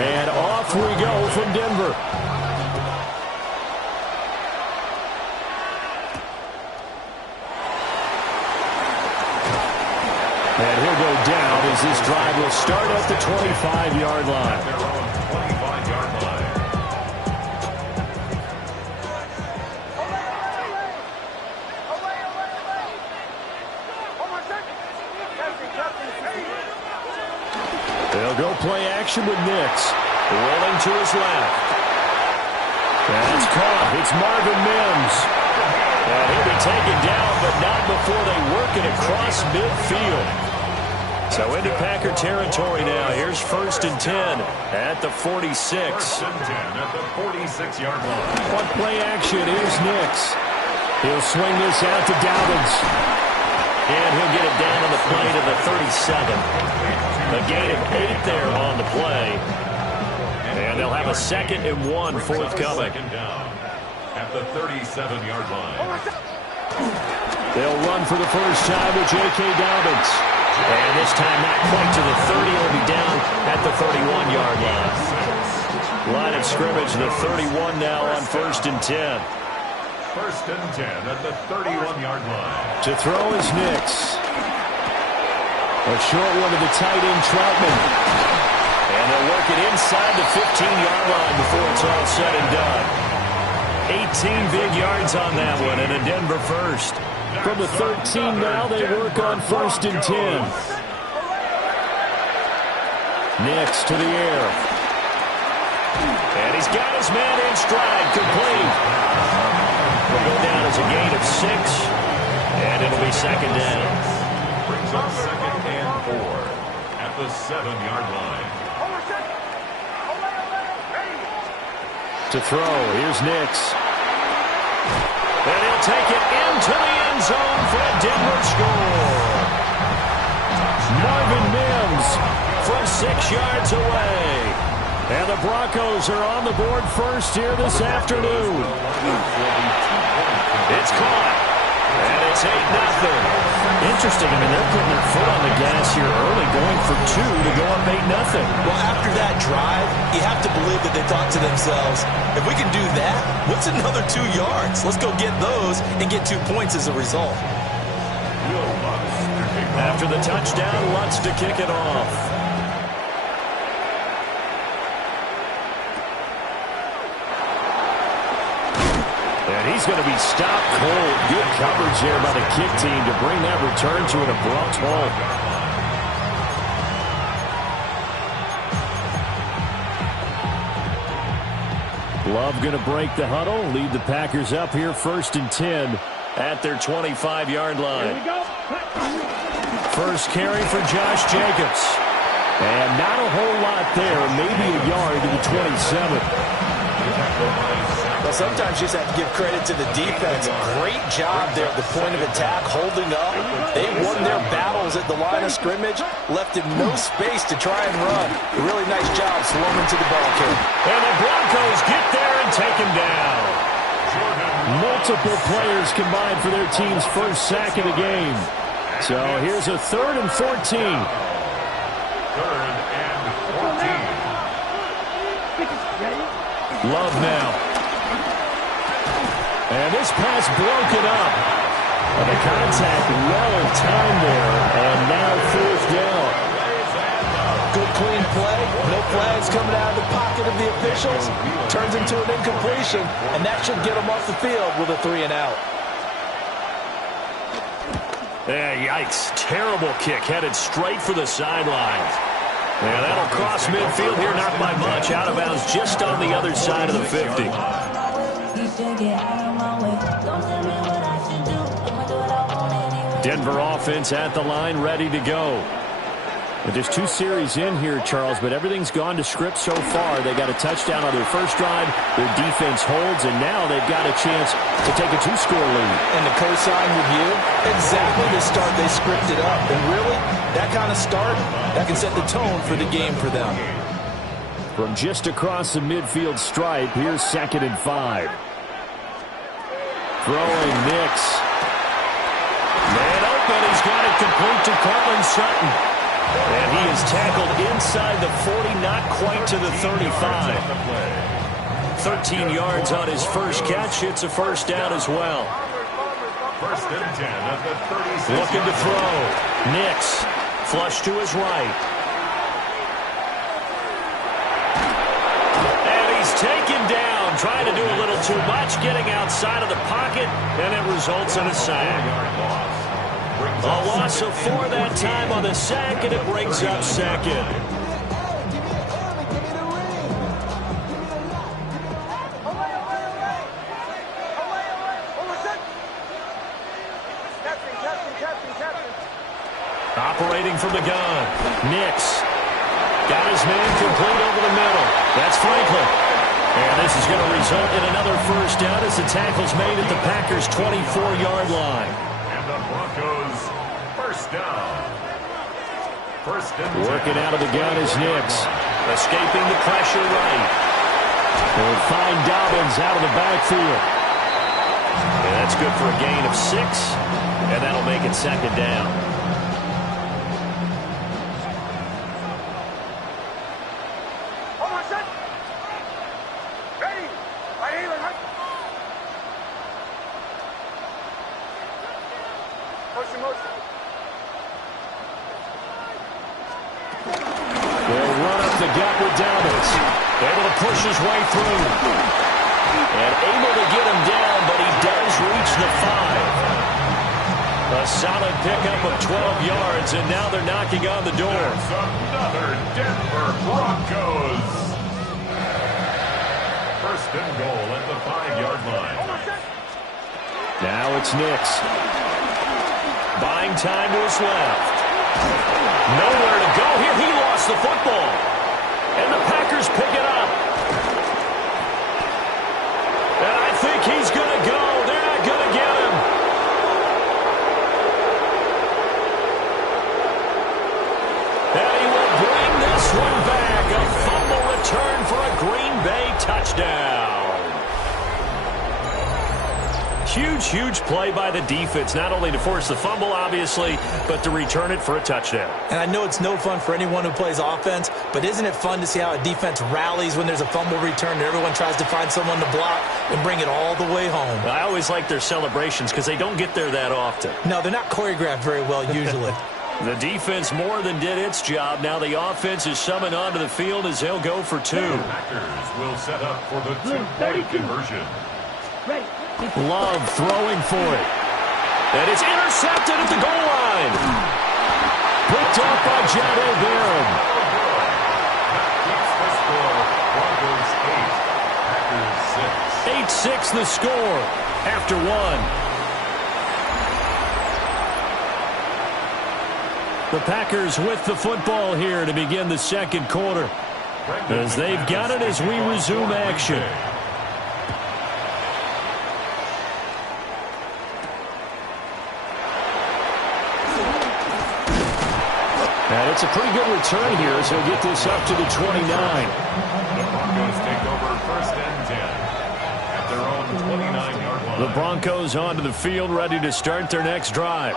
And off we go from Denver. And he'll go down as this drive will start at the 25-yard line. They'll go play action with Nix. Rolling to his left. That's caught. It's Marvin Mims. And he'll be taken down, but not before they work it across midfield. So into Packer territory now. Here's 1st and 10 at the 46. 1st and 10 at the 46-yard line. On play action, here's Nix. He'll swing this out to Dobbins. And he'll get it down on the play to the 37. A gain of 8 there on the play. And they'll have a 2nd and 1 forthcoming. Second down at the 37-yard line. They'll run for the first time with J.K. Dobbins. And this time not quite to the 30. He'll be down at the 31-yard line. Line of scrimmage, the 31 now on 1st and 10. 1st and 10 at the 31-yard line. To throw is Nix. A short one to the tight end, Troutman. And they'll work it inside the 15-yard line before it's all said and done. 18 big yards on that one, and a Denver first. From the 13 now, they work on 1st and 10. Nix to the air. And he's got his man in stride, complete. Will go down as a gain of 6, and it'll be 2nd down. Brings up 2nd and 4 at the 7-yard line. To throw, here's Nix. And he'll take it into the end zone for a Denver score. Marvin Mims from 6 yards away. And the Broncos are on the board first here this afternoon. It's caught. And it's 8-0. Interesting. I mean, they're putting their foot on the gas here early, going for 2 to go up 8-0. Well, after that drive, you have to believe that they thought to themselves, if we can do that, what's another 2 yards? Let's go get those and get 2 points as a result. After the touchdown, Lutz to kick it off. And he's going to be stopped cold. Good coverage there by the kick team to bring that return to an abrupt halt. Love going to break the huddle, lead the Packers up here 1st and 10 at their 25-yard line. First carry for Josh Jacobs. And not a whole lot there, maybe a yard to the 27. Well, sometimes you just have to give credit to the defense. Great job there at the point of attack, holding up. They won their battles at the line of scrimmage, left him no space to try and run. A really nice job swarming to the ball carrier. And the Broncos get there and take him down. Multiple players combined for their team's first sack of the game. So here's a 3rd and 14. 3rd and 14. Love now. And this pass broken up. And the contact well timed there. And now 4th down. Good clean play. No flags coming out of the pocket of the officials. Turns into an incompletion. And that should get them off the field with a 3 and out. Yeah, yikes. Terrible kick. Headed straight for the sidelines. Yeah, that'll cross midfield here. Not by much. Out of bounds just on the other side of the 50. Denver offense at the line, ready to go. And there's 2 series in here, Charles, but everything's gone to script so far. They got a touchdown on their first drive. Their defense holds, and now they've got a chance to take a 2-score lead. And the co-sign with you, exactly the start they scripted up. And really, that kind of start, that can set the tone for the game for them. From just across the midfield stripe, here's 2nd and 5. Throwing Nix. Man open, he's got it complete to Cortland Sutton. And he is tackled inside the 40, not quite to the 35. 13 yards on his first catch. It's a first down as well. First and 10 at the 36. Looking to throw. Nix, flush to his right. And he's taken down, trying to do a little too much, getting outside of the pocket, and it results in a sack. A loss of 4 that time on the sack, and it brings up second. Operating from the gun. Nix got his man complete over the middle. That's Franklin. And this is going to result in another first down as the tackle's made at the Packers' 24-yard line. And the Broncos first down. First and 10. Working out of the gun is Nix. Escaping the pressure right. They'll find Dobbins out of the backfield. And that's good for a gain of 6. And that'll make it second down. Able to push his way through. And able to get him down, but he does reach the 5. A solid pickup of 12 yards, and now they're knocking on the door. That's another Denver Broncos. First and goal at the 5-yard line. Now it's Nix. Buying time to his left. Nowhere to go here. He lost the football. And the Packers pick it up. And I think he's going to go. They're not going to get him. And he will bring this one back. A fumble return for a Green Bay touchdown. Huge play by the defense, not only to force the fumble, obviously, but to return it for a touchdown. And I know it's no fun for anyone who plays offense, but isn't it fun to see how a defense rallies when there's a fumble return and everyone tries to find someone to block and bring it all the way home? I always like their celebrations because they don't get there that often. No, they're not choreographed very well usually. The defense more than did its job. Now the offense is summoned onto the field as they'll go for 2. The Packers will set up for the 2-point conversion. Ready. Love throwing for it. And it's intercepted at the goal line. Picked up by Jado Barron. That keeps the score. Broncos 8, Packers 6. 8-6 the score after 1. The Packers with the football here to begin the second quarter. As they've got it as we resume action. And it's a pretty good return here as he'll get this up to the 29. The Broncos take over first and 10 at their own 29-yard line. The Broncos onto the field, ready to start their next drive.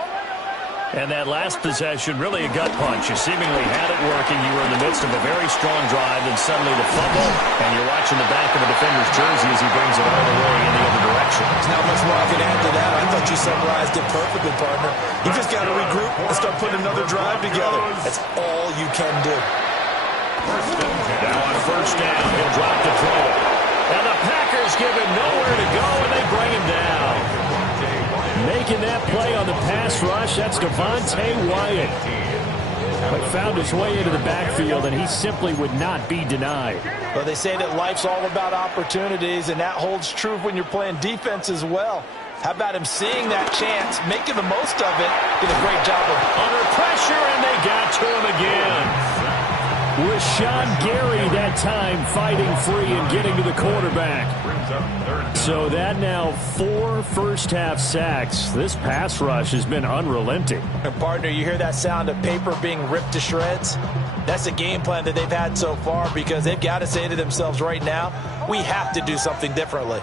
And that last possession, really a gut punch. You seemingly had it working. You were in the midst of a very strong drive, and suddenly the fumble, and you're watching the back of the defender's jersey as he brings it all the way in the other direction. There's not much more I can add to that. I thought you summarized it perfectly, partner. You just got to regroup and start putting another drive together. That's all you can do. Now on first down, he'll drop the throw. And the Packers give him nowhere to go, and they bring him down. Making that play on the pass rush, that's Devontae Wyatt. But found his way into the backfield, and he simply would not be denied. Well, they say that life's all about opportunities, and that holds true when you're playing defense as well. How about him seeing that chance, making the most of it, did a great job of under pressure, and they got to him again. Rashawn Gary that time fighting free and getting to the quarterback. So that now 4 first-half sacks. This pass rush has been unrelenting. And partner, you hear that sound of paper being ripped to shreds? That's the game plan that they've had so far because they've got to say to themselves right now, we have to do something differently.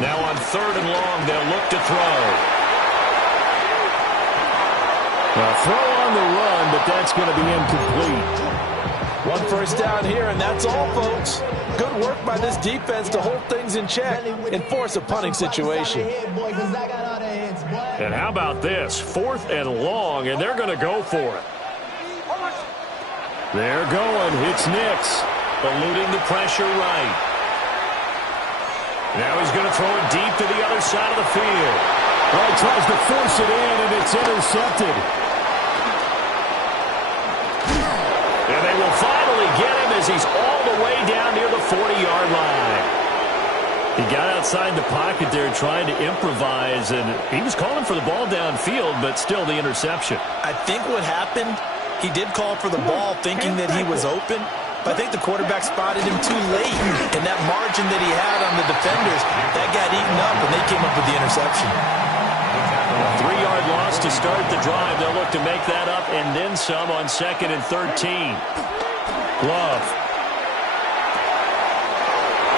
Now on 3rd and long, they'll look to throw. A throw on the run, but that's going to be incomplete. One first down here, and that's all, folks. Good work by this defense to hold things in check and force a punting situation. And how about this? 4th and long, and they're going to go for it. They're going. It's Nix. Eluding the pressure right. Now he's going to throw it deep to the other side of the field. Well, he tries to force it in, and it's intercepted. And they will finally get him as he's all the way down near the 40-yard line. He got outside the pocket there trying to improvise, and he was calling for the ball downfield, but still the interception. I think what happened, he did call for the ball thinking that he was open, but I think the quarterback spotted him too late, and that margin that he had on the defenders, that got eaten up, and they came up with the interception. A 3-yard loss to start the drive. They'll look to make that up and then some on 2nd and 13. Love.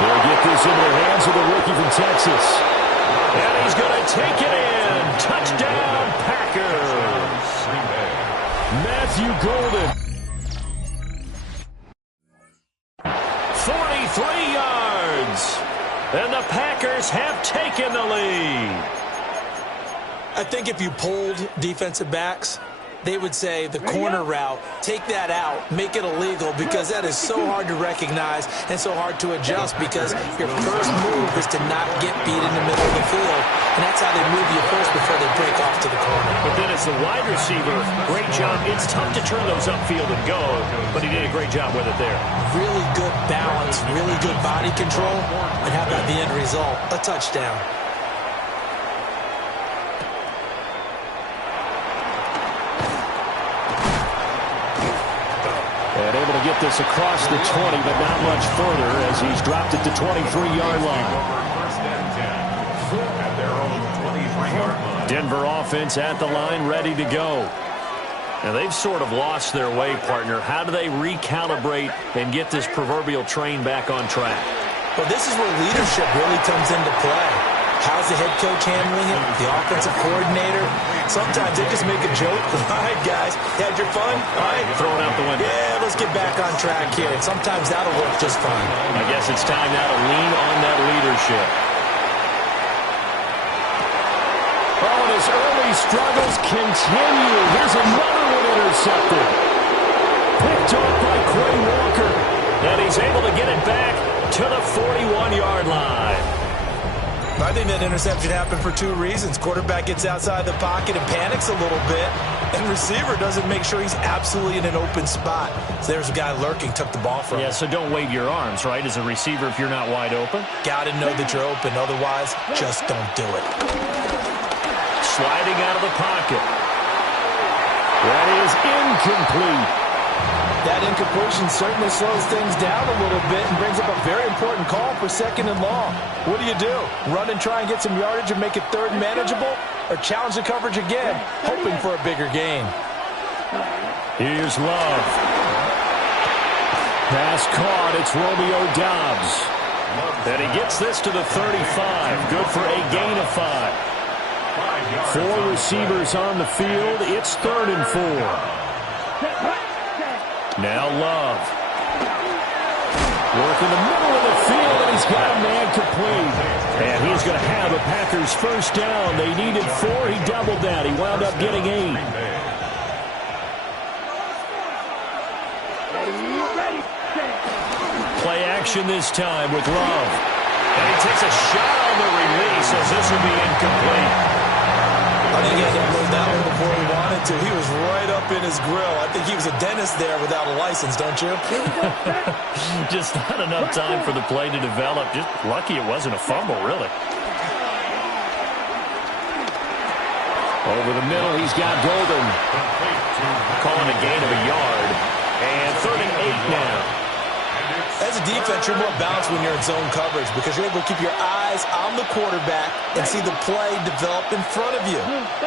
They'll get this into the hands of the rookie from Texas. And he's going to take it in. Touchdown, Packers. Matthew Golden. 43 yards. And the Packers have taken the lead. I think if you polled defensive backs, they would say the corner route, take that out, make it illegal, because that is so hard to recognize and so hard to adjust, because your first move is to not get beat in the middle of the field, and that's how they move you first before they break off to the corner. But then as the wide receiver, great job. It's tough to turn those upfield and go, but he did a great job with it there. Really good balance, really good body control, and how about the end result? A touchdown. And able to get this across the 20, but not much further as he's dropped it to 23-yard line. At their own 23-yard line. Denver offense at the line, ready to go. Now they've sort of lost their way, partner. How do they recalibrate and get this proverbial train back on track? Well, this is where leadership really comes into play. How's the head coach handling it? The offensive coordinator? Sometimes they just make a joke. All right, guys, had your fun? All right. Throw it out the window. Yeah, let's get back on track here. And sometimes that'll work just fine. I guess it's time now to lean on that leadership. Oh, and his early struggles continue. Here's another one intercepted. Picked off by Quay Walker. And he's able to get it back to the 41-yard line. I think that interception happened for two reasons. Quarterback gets outside the pocket and panics a little bit, and receiver doesn't make sure he's absolutely in an open spot. So there's a guy lurking, took the ball from him. Yeah, so don't wave your arms, right, as a receiver if you're not wide open. Got to know that you're open. Otherwise, just don't do it. Sliding out of the pocket. That is incomplete. That incompletion certainly slows things down a little bit and brings up a very important call for 2nd and long. What do? Run and try and get some yardage and make it 3rd and manageable? Or challenge the coverage again, hoping for a bigger gain? Here's Love. Pass caught. It's Romeo Doubs. And he gets this to the 35. Good for a gain of 5. 4 receivers on the field. It's 3rd and 4. Now Love. Work in the middle of the field, and he's got a man complete. And he's going to have a Packers first down. They needed 4. He doubled that. He wound up getting 8. Play action this time with Love. And he takes a shot on the release as this will be incomplete. I think he had to blow that one before he wanted to. He was right up in his grill. I think he was a dentist there without a license, don't you? Just not enough time for the play to develop. Just lucky it wasn't a fumble, really. Over the middle, he's got Golden. Calling a gain of a yard. And 3rd and 8 now. As a defense, you're more balanced when you're in zone coverage because you're able to keep your eyes on the quarterback and see the play develop in front of you.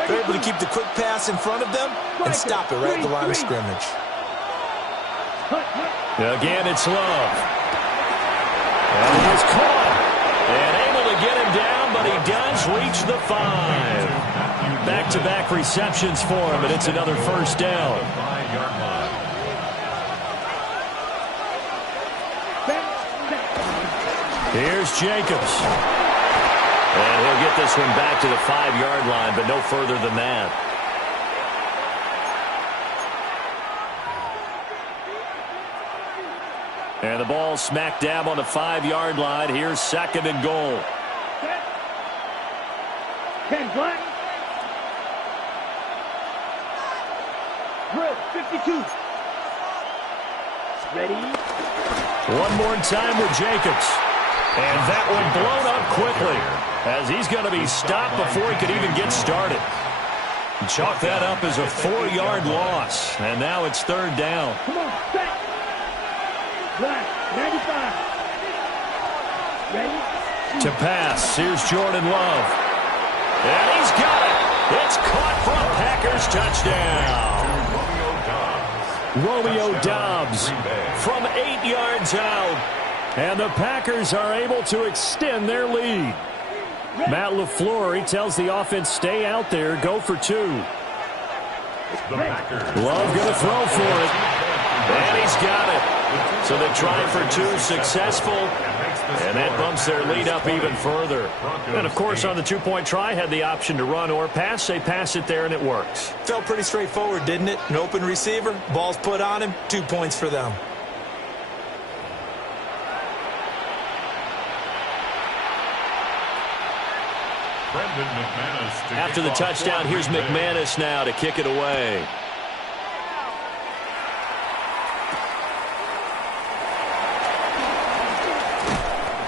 You're able to keep the quick pass in front of them and stop it right at the line of scrimmage. Again, it's Love. And he's caught. And able to get him down, but he does reach the 5. Back-to-back receptions for him, and it's another first down. Here's Jacobs. And he'll get this one back to the 5-yard line, but no further than that. And the ball smack dab on the 5-yard line. Here's 2nd and goal. 10 black. Drill 52. Ready. One more time with Jacobs. And that one blown up quickly as he's going to be stopped before he could even get started. Chalk that up as a 4-yard loss. And now it's 3rd down. Come on, back. Black, 95. Ready? To pass, here's Jordan Love. And he's got it. It's caught for a Packers touchdown. Romeo Doubs from 8 yards out. And the Packers are able to extend their lead. Matt LaFleur, he tells the offense, stay out there, go for 2. Love going to throw for it. And he's got it. So they try for 2, successful. And that bumps their lead up even further. And, of course, on the 2-point try, had the option to run or pass. They pass it there, and it works. Felt pretty straightforward, didn't it? An open receiver, ball's put on him, 2 points for them. After the touchdown, here's McManus now to kick it away.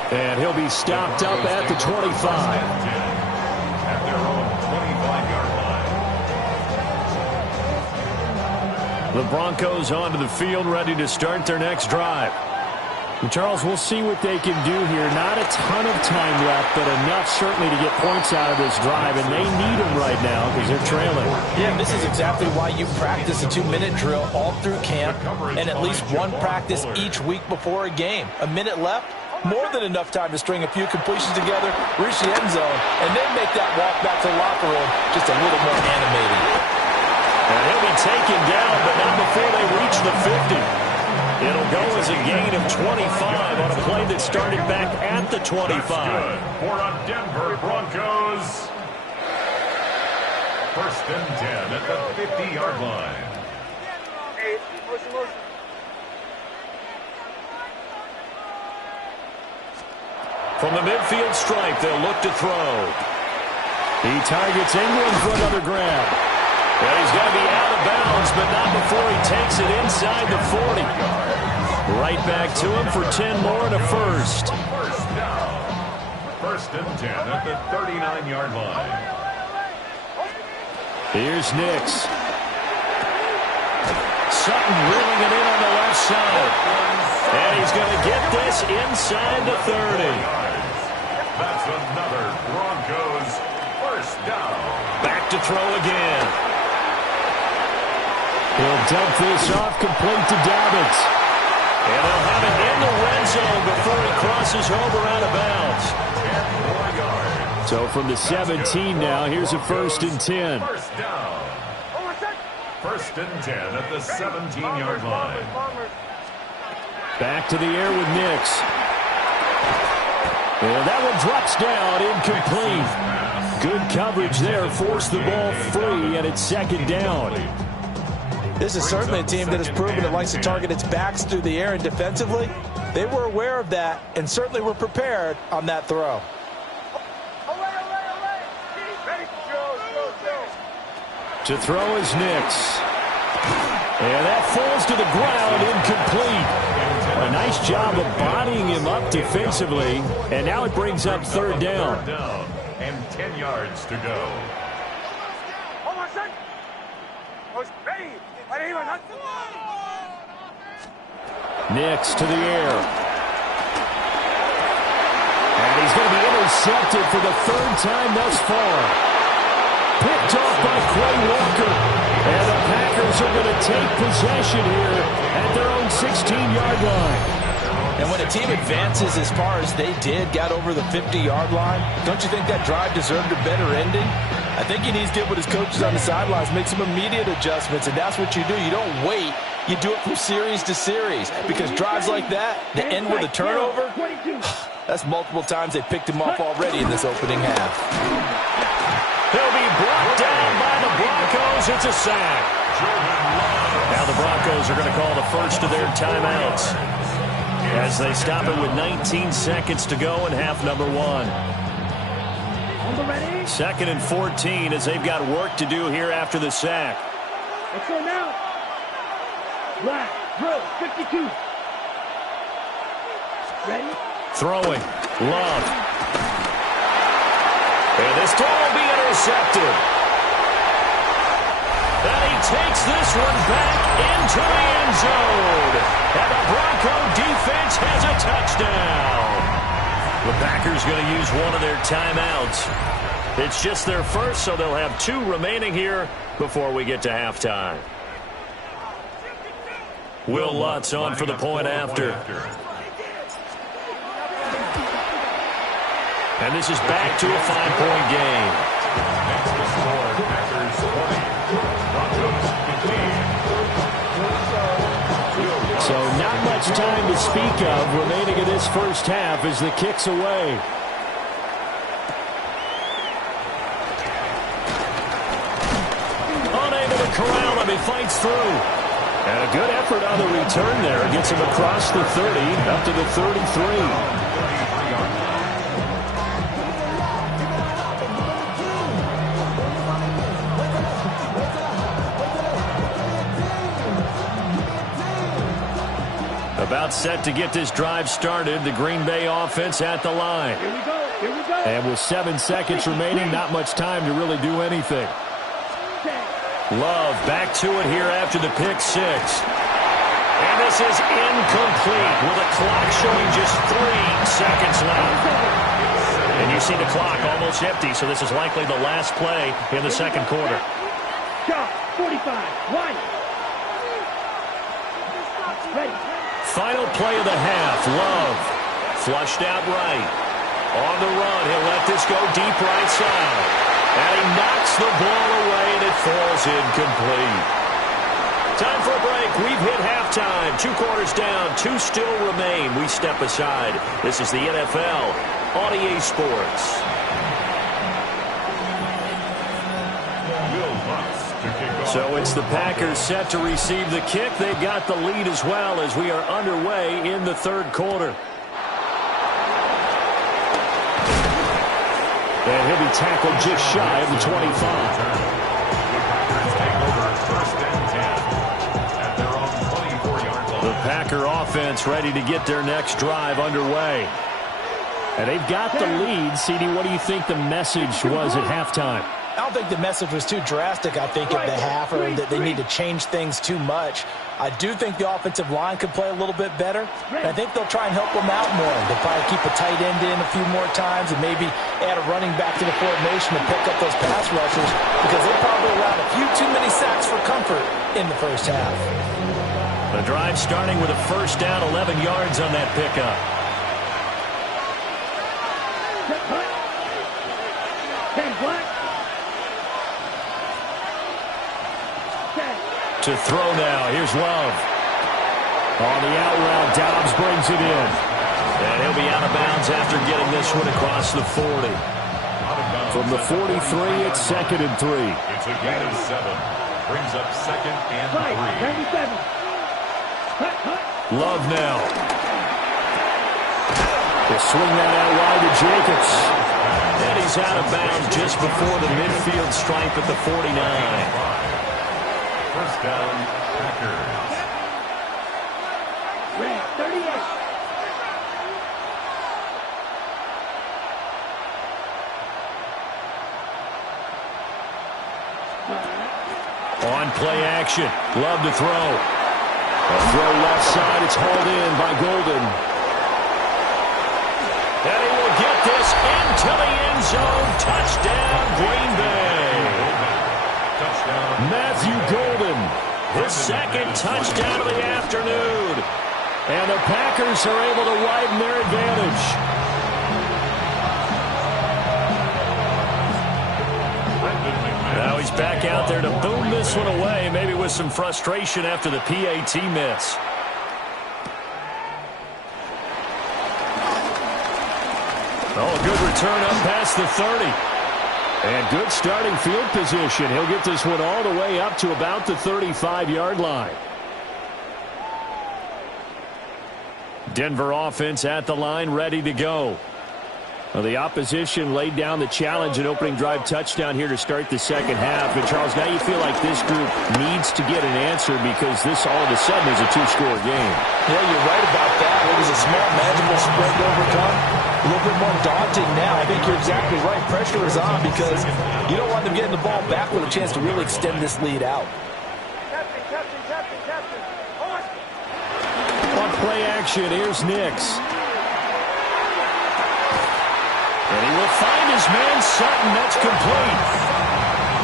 And he'll be stopped up at the 25. At their own 25-yard line. The Broncos onto the field, ready to start their next drive. And Charles, we'll see what they can do here. Not a ton of time left, but enough certainly to get points out of this drive, and they need them right now because they're trailing. Yeah, this is exactly why you practice a 2-minute drill all through camp and at least one practice each week before a game. A minute left, more than enough time to string a few completions together, reach the end zone, and then make that walk back to the locker room just a little more animated. And he'll be taken down, but not before they reach the 50. It'll go as a gain of 25 on a play that started back at the 25. That's good for a Denver Broncos. 1st and 10 at the 50-yard line. From the midfield stripe, they'll look to throw. He targets Ingram for another grab. And he's going to be out of bounds, but not before he takes it inside the 40. Right back to him for 10 more and a first. First down. 1st and 10 at the 39-yard line. Here's Nix. Sutton reeling it in on the left side. And he's going to get this inside the 30. That's another Broncos first down. Back to throw again. He'll dump this off complete to Dobbins. And they'll have it in the red zone before he crosses over out of bounds. 10 more yards. So from the 17 now, here's a 1st and 10. First down. 1st and 10 at the 17-yard line. Back to the air with Nix. And that one drops down, incomplete. Good coverage there, forced the ball free, and it's 2nd down. This is certainly a team that has proven it likes to target its backs through the air, and defensively, they were aware of that and certainly were prepared on that throw. To throw is Nix. And that falls to the ground, incomplete. A nice job of bodying him up defensively, and now it brings up 3rd down. And 10 yards to go. Nix to the air. And he's going to be intercepted for the 3rd time thus far. Picked off by Quay Walker. And the Packers are going to take possession here at their own 16-yard line. And when a team advances as far as they did, got over the 50-yard line, don't you think that drive deserved a better ending? I think he needs to get with his coaches on the sidelines, make some immediate adjustments, and that's what you do. You don't wait. You do it from series to series, because drives like that end with a turnover, that's multiple times they picked him off already in this opening half. He'll be brought down by the Broncos. It's a sack. Now the Broncos are going to call the first of their timeouts as they stop it with 19 seconds to go in half number 1. 2nd and 14 as they've got work to do here after the sack. Let's go now. Black, drill, 52. Ready? Throwing. Love. And this throw will be intercepted. And he takes this one back into the end zone. And the Bronco defense has a touchdown. The Packers going to use one of their timeouts. It's just their first, so they'll have 2 remaining here before we get to halftime. Will Lutz on for the point after. And this is back to a 5-point game. Next to score, Packers 20, Broncos 15. So not much time to speak of remaining in this first half as the kick's away. Unable to corral him, he fights through. And a good effort on the return there. Gets him across the 30, up to the 33. About set to get this drive started. The Green Bay offense at the line. Here we go. Here we go. And with 7 seconds remaining, not much time to really do anything. Love back to it here after the pick 6. And this is incomplete with a clock showing just 3 seconds left. And you see the clock almost empty, so this is likely the last play in the second quarter. Shot, 45, one. Ready. Final play of the half. Love flushed out right. On the run, he'll let this go deep right side. And he knocks the ball away, and it falls incomplete. Time for a break. We've hit halftime. 2 quarters down, 2 still remain. We step aside. This is the NFL on EA Sports. So it's the Packers set to receive the kick. They've got the lead as well as we are underway in the third quarter. And he'll be tackled just shy of the 25. The Packer offense ready to get their next drive underway. And they've got the lead. CD, what do you think the message was at halftime? I don't think the message was too drastic, I think, at the half, or that they need to change things too much. I do think the offensive line could play a little bit better, and I think they'll try and help them out more. They'll probably keep a tight end in a few more times and maybe add a running back to the formation to pick up those pass rushers, because they probably allowed a few too many sacks for comfort in the first half. The drive starting with a first down, 11 yards on that pickup. To throw now. Here's Love. On the out route, Dobbs brings it in. And he'll be out of bounds after getting this one across the 40. From the 43, it's 2nd and 3. It's a gain of 7. Brings up 2nd and 3. 97. Love now. They'll swing that out wide to Jacobs. And he's out of bounds just before the midfield stripe at the 49. First down, Packers. Red, 38. On play action. Love to throw. A throw left side. It's hauled in by Golden. And he will get this into the end zone. Touchdown, Green Bay. Matthew Golden, his 2nd touchdown of the afternoon. And the Packers are able to widen their advantage. Now he's back out there to boom this one away, maybe with some frustration after the PAT miss. Oh, a good return up past the 30. And good starting field position. He'll get this one all the way up to about the 35-yard line. Denver offense at the line, ready to go. Well, the opposition laid down the challenge, an opening drive touchdown here to start the second half. And, Charles, now you feel like this group needs to get an answer because this all of a sudden is a two-score game. Yeah, you're right about that. It was a small, manageable spread to overcome. A little bit more daunting now. I think you're exactly right. Pressure is on because you don't want them getting the ball back with a chance to really extend this lead out. On play action, here's Nix. And he will find his man, Sutton. That's complete.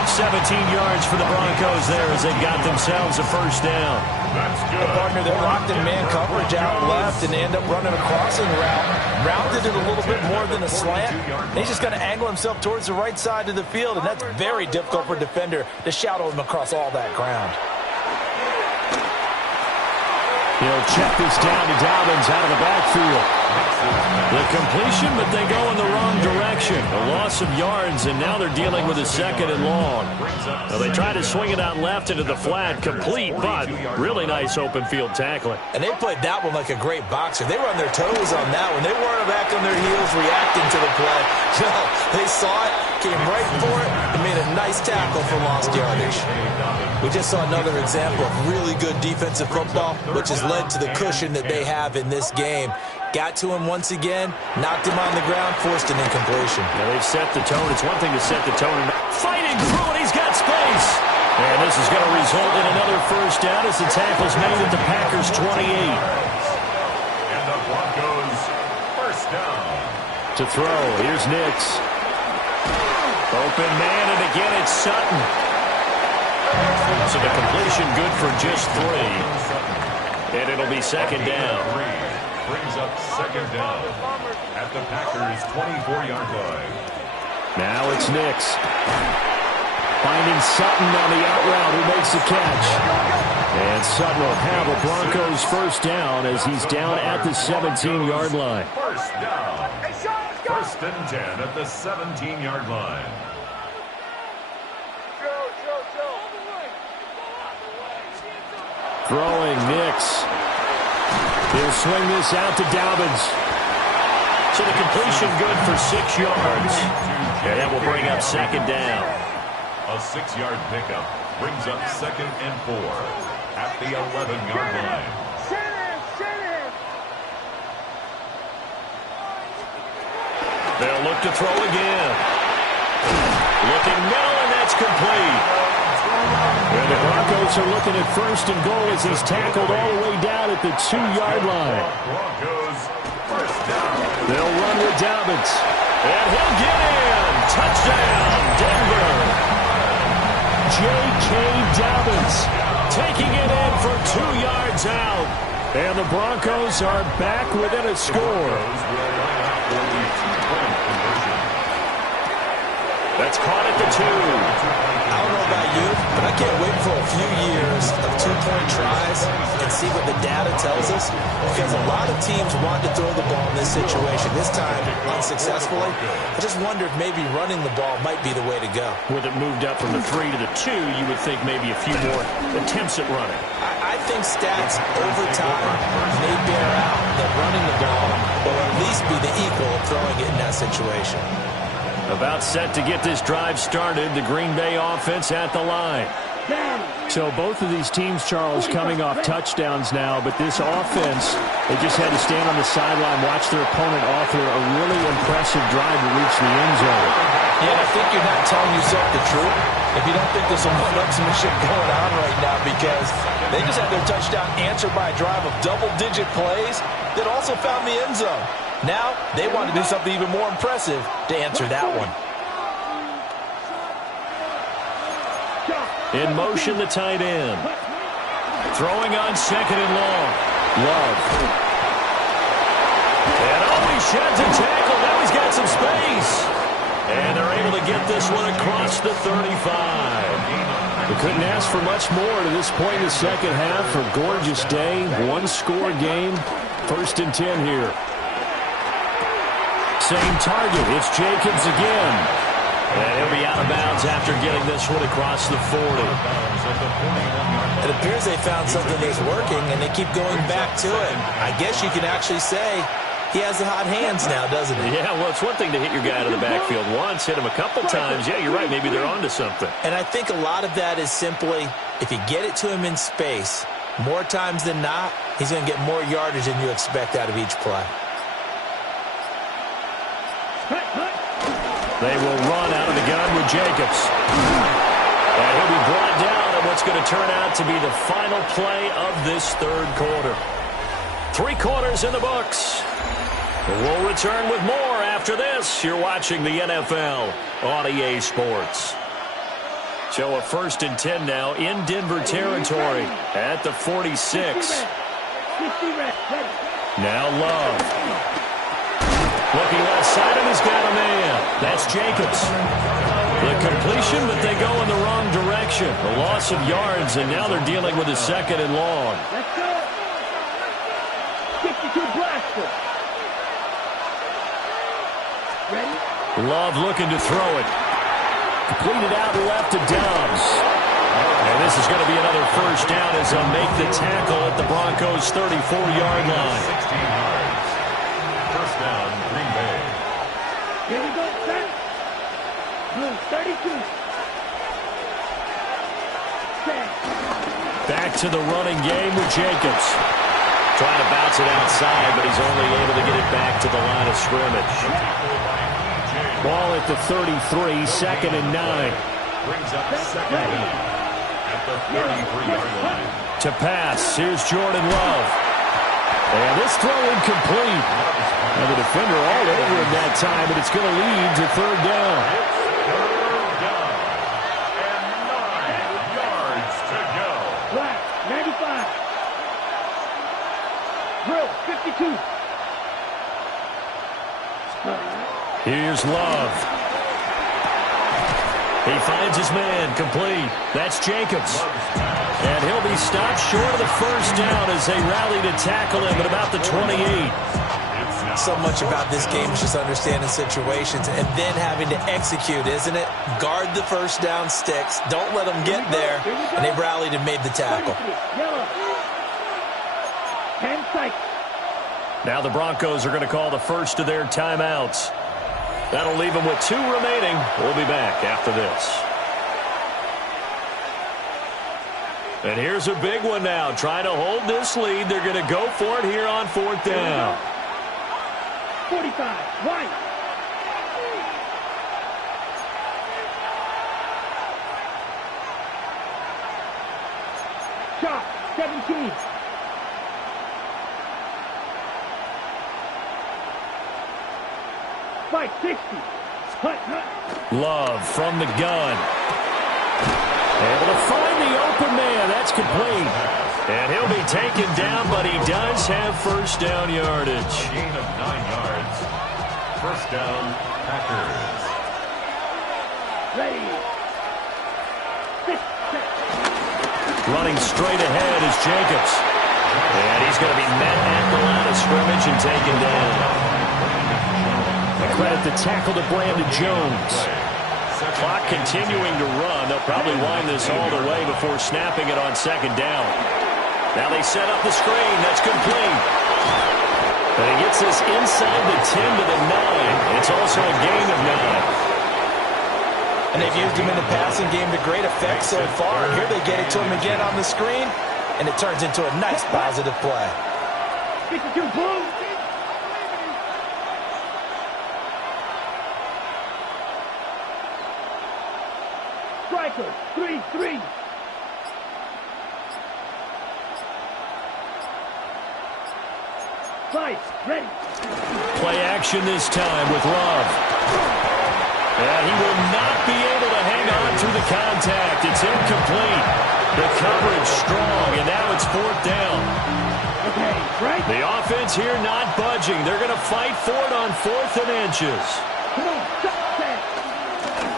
17 yards for the Broncos there as they got themselves a first down. That's good. Partner, they're locked in man coverage out left, and they end up running a crossing route. Rounded it a little bit more than a slant. He's just going to angle himself towards the right side of the field, and that's very difficult for a defender to shadow him across all that ground. He'll check this down to Dobbins out of the backfield. The completion, but they go in the wrong direction. A loss of yards, and now they're dealing with a second and long. Well, they try to swing it out left into the flat, complete, but really nice open field tackling. And they played that one like a great boxer. They were on their toes on that one. They weren't back on their heels reacting to the play. No, they saw it, came right for it, and made a nice tackle for lost yardage. We just saw another example of really good defensive football, which has led to the cushion that they have in this game. Got to him once again, knocked him on the ground, forced an incompletion. Yeah, they've set the tone. It's one thing to set the tone. Fighting through it, he's got space. And this is going to result in another first down as the tackle's made at the Packers' 28. And the Broncos first down. To throw, here's Nix. Open man, and again it's Sutton. So the completion good for just 3. And it'll be second down. Brings up second down at the Packers' 24-yard line. Now it's Nix. Finding Sutton on the out route who makes the catch. And Sutton will have a Broncos first down as he's down at the 17-yard line. First down. First and 10 at the 17-yard line. Throwing Nix. He'll swing this out to Dobbins. So the completion good for 6 yards. And that will bring up second down. A 6-yard pickup brings up second and 4 at the 11-yard line. They'll look to throw again. Looking middle, and that's complete. And the Broncos are looking at first and goal as he's tackled all the way down at the 2-yard line. Broncos first down. They'll run with Dobbins. And he'll get in. Touchdown, Denver. J.K. Dobbins taking it in for 2 yards out. And the Broncos are back within a score. That's caught at the 2. I don't know about you, but I can't wait for a few years of 2-point tries and see what the data tells us, because a lot of teams want to throw the ball in this situation. This time, unsuccessfully. I just wonder if maybe running the ball might be the way to go. With it moved up from the 3 to the 2, you would think maybe a few more attempts at running. I think stats over time may bear out that running the ball will at least be the equal of throwing it in that situation. About set to get this drive started, the Green Bay offense at the line. So both of these teams, Charles, coming off touchdowns now, but this offense, they just had to stand on the sideline, watch their opponent offer a really impressive drive to reach the end zone. Yeah, I think you're not telling yourself the truth if you don't think there's some one-upsmanship going on right now, because they just had their touchdown answered by a drive of double-digit plays that also found the end zone. Now, they want to do something even more impressive to answer that one. In motion, the tight end. Throwing on second and long. Love. And he sheds a tackle. Now he's got some space. And they're able to get this one across the 35. We couldn't ask for much more to this point in the second half. A gorgeous day, one-score game. 1st and 10 here. Same target. It's Jacobs again. And he'll be out of bounds after getting this one across the 40. It appears they found something that's working, and they keep going back to it. I guess you can actually say he has the hot hands now, doesn't he? Yeah, well, it's one thing to hit your guy out of the backfield once, hit him a couple times. Yeah, you're right. Maybe they're onto something. And I think a lot of that is simply, if you get it to him in space, more times than not, he's going to get more yardage than you expect out of each play. They will run out of the gun with Jacobs. And he'll be brought down at what's going to turn out to be the final play of this 3rd quarter. 3 quarters in the books. We'll return with more after this. You're watching the NFL on EA Sports. So a 1st and 10 now in Denver territory at the 46. Now Love. Looking left side, and he's got a man. That's Jacobs. The completion, but they go in the wrong direction. A loss of yards, and now they're dealing with a 2nd and long. Let's go. 52 blaster. Ready? Love looking to throw it. Completed out left to Dobbs. And this is going to be another 1st down as they'll make the tackle at the Broncos' 34-yard line. 16 yards. 1st down, Green Bay. Here we go, set. Blue, 32. Set. Back to the running game with Jacobs. Trying to bounce it outside, but he's only able to get it back to the line of scrimmage. Ball at the 33, 2nd and 9. Brings up 2nd down at the 33-yard line. To pass, here's Jordan Love. And this throw incomplete. And the defender all over him that time, but it's going to lead to 3rd down. 3rd down and 9 yards to go. Black, 95. Drill, 52. Here's Love. He finds his man, complete. That's Jacobs. And he'll be stopped short of the 1st down as they rally to tackle him at about the 28. So much about this game is just understanding situations and then having to execute, isn't it? Guard the 1st down sticks. Don't let them get there. And they rallied and made the tackle. Yellow. 10 seconds. Now the Broncos are going to call the first of their timeouts. That'll leave them with 2 remaining. We'll be back after this. And here's a big one now. Trying to hold this lead. They're going to go for it here on 4th down. 45, right. Shot, 17. Fight, 60. Hut, hut. Love from the gun. Able to find the open man. That's complete. And he'll be taken down, but he does have 1st down yardage. Gain of 9 yards. 1st down, Packers. Ready. 6, 7. Running straight ahead is Jacobs. And he's going to be met at the line of scrimmage and taken down. Credit the tackle to Brandon Jones. Clock continuing to run. They'll probably wind this all the way before snapping it on 2nd down. Now they set up the screen. That's complete. And he gets this inside the 10 to the 9. It's also a gain of 9. And they've used him in the passing game to great effect so far. Here they get it to him again on the screen, and it turns into a nice positive play. 52, blue. Striker, 3-3. Fight, ready. Play action this time with Love. And he will not be able to hang on through the contact. It's incomplete. The coverage strong, and now it's 4th down. Okay, The offense here not budging. They're going to fight for it on 4th and inches. Come on,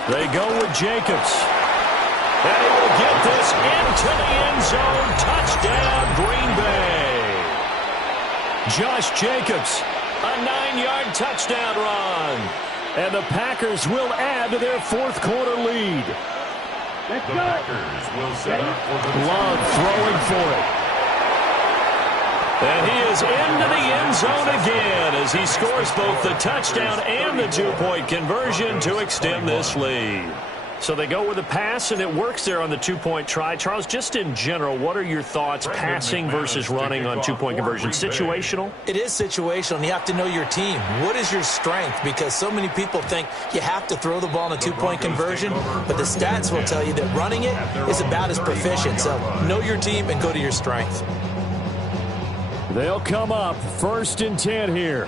They go with Jacobs. And he will get this into the end zone. Touchdown, Green Bay. Josh Jacobs, a 9-yard touchdown run. And the Packers will add to their 4th quarter lead. The Packers will set up for the Love throwing for it. And he is into the end zone again as he scores both the touchdown and the 2-point conversion to extend this lead. So they go with a pass, and it works there on the 2-point try. Charles, just in general, what are your thoughts passing versus running on 2-point conversion? Situational? It is situational, and you have to know your team. What is your strength? Because so many people think you have to throw the ball in a 2-point conversion, but the stats will tell you that running it is about as proficient. So know your team and go to your strength. They'll come up 1st and 10 here.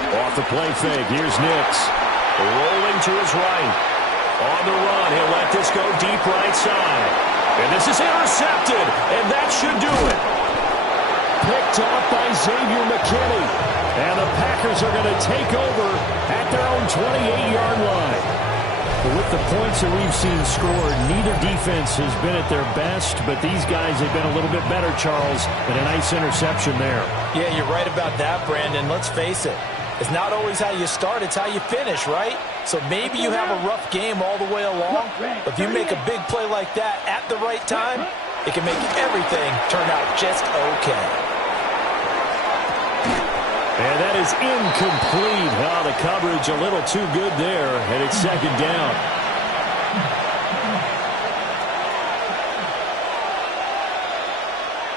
Off the play fake, here's Nix. Rolling to his right. On the run, he'll let this go deep right side. And this is intercepted, and that should do it. Picked off by Xavier McKinney. And the Packers are going to take over at their own 28-yard line. But with the points that we've seen scored, neither defense has been at their best, but these guys have been a little bit better, Charles, and a nice interception there. Yeah, you're right about that, Brandon. Let's face it. It's not always how you start, it's how you finish, right? So maybe you have a rough game all the way along, but if you make a big play like that at the right time, it can make everything turn out just okay. And that is incomplete. Oh, the coverage a little too good there, and it's 2nd down.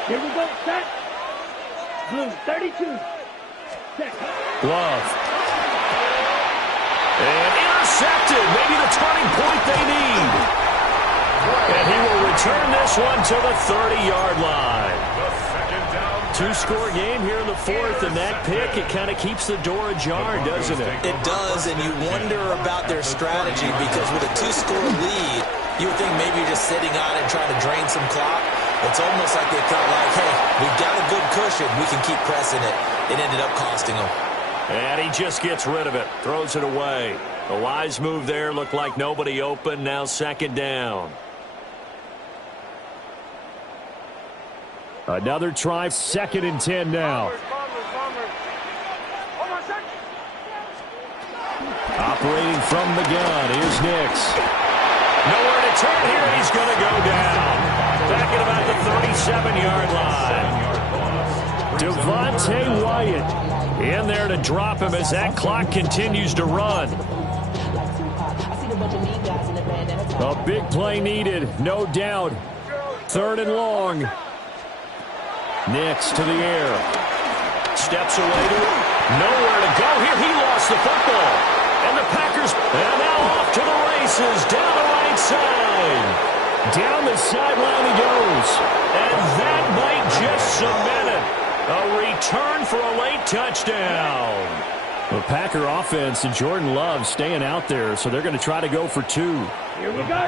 Here we go, set. Blue, 32. Love. And intercepted. Maybe the turning point they need. And he will return this one to the 30-yard line. 2-score game here in the 4th, and that pick, it kind of keeps the door ajar, doesn't it? It does, and you wonder about their strategy because with a 2-score lead, you would think maybe you're just sitting on it trying to drain some clock. It's almost like they felt like, hey, we've got a good cushion. We can keep pressing it. It ended up costing them. And he just gets rid of it, throws it away. A wise move there, looked like nobody open, now 2nd down. Another try, 2nd and 10 now. Operating from the gun, here's Nix. Nowhere to turn here, he's going to go down. Back at about the 37-yard line. Devontae Wyatt in there to drop him as that clock continues to run. A big play needed, no doubt. 3rd and long. Nix to the air. Steps away to it. Nowhere to go here. He lost the football. And the Packers are now off to the races down the right side. Down the sideline he goes. And that might just cement it. A return for a late touchdown. The Packer offense and Jordan Love staying out there, so they're going to try to go for 2. Here we go.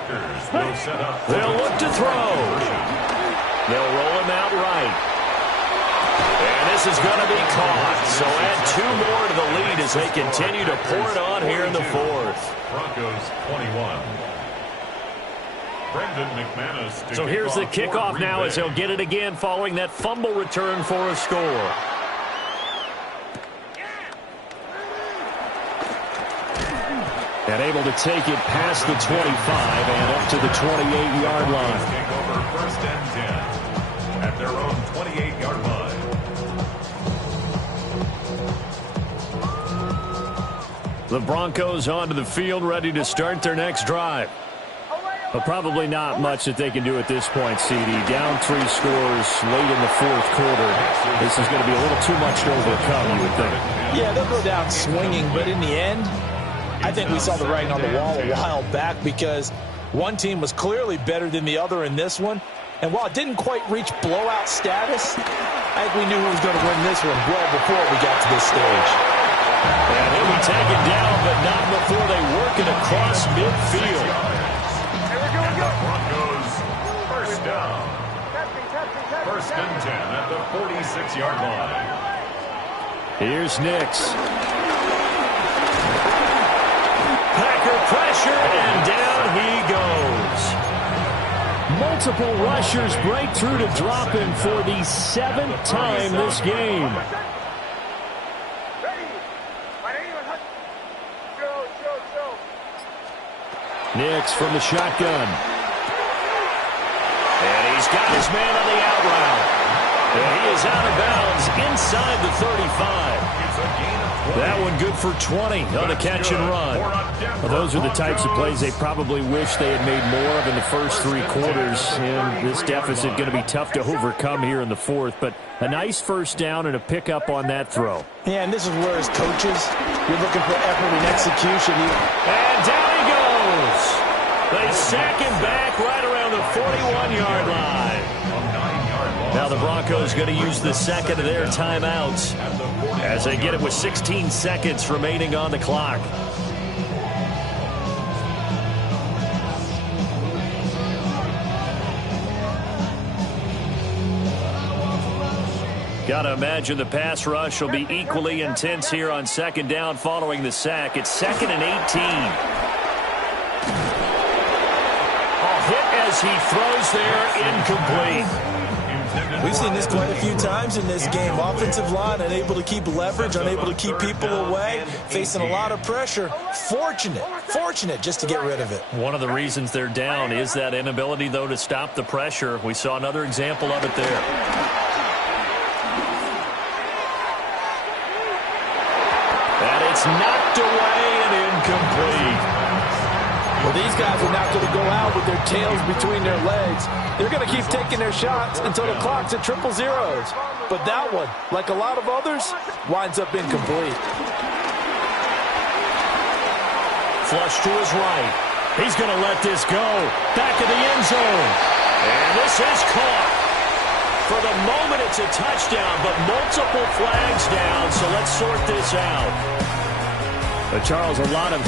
They'll look to throw. They'll roll him out right. And this is going to be caught. So add 2 more to the lead as they continue to pour it on here in the 4th. Broncos 21. Brendan McManus. So here's the kickoff now as they'll get it again following that fumble return for a score. And able to take it past the 25 and up to the 28-yard line. Take over 1st and 10 at their own 28-yard line. The Broncos onto the field, ready to start their next drive. But probably not much that they can do at this point, CD. Down 3 scores late in the 4th quarter. This is going to be a little too much to overcome, you would think. Yeah, they'll go down swinging, but in the end, I think we saw the writing on the wall a while back because one team was clearly better than the other in this one. And while it didn't quite reach blowout status, I think we knew who was going to win this one well before we got to this stage. And he'll be taken down, but not before they work it across midfield. Broncos 1st down. 1st 46-yard line. Here's Nix. Packer pressure, and down he goes. Multiple rushers break through to drop him for the 7th time this game. Nix from the shotgun. And he's got his man on the out route. And he is out of bounds inside the 35. That one good for 20 on the catch and run. Well, those are the types of plays they probably wish they had made more of in the first 3 quarters. And this deficit going to be tough to overcome here in the 4th. But a nice first down and a pickup on that throw. Yeah, and this is where as coaches, you're looking for effort and execution. And down he goes. They sack him back right around the 41-yard line. Now the Broncos going to use the second of their timeouts as they get it with 16 seconds remaining on the clock. Got to imagine the pass rush will be equally intense here on second down following the sack. It's 2nd and 18. A hit as he throws there, incomplete. We've seen this quite a few times in this game. Offensive line unable to keep leverage, unable to keep people away, facing a lot of pressure. Fortunate just to get rid of it. One of the reasons they're down is that inability, though, to stop the pressure. We saw another example of it there. And it's knocked away and incomplete. Well, these guys are not going to go out with their tails between their legs. They're going to keep taking their shots until the clock's at 000. But that one, like a lot of others, winds up incomplete. Flush to his right. He's going to let this go. Back of the end zone. And this is caught. For the moment, it's a touchdown, but multiple flags down, so let's sort this out. Charles, a lot of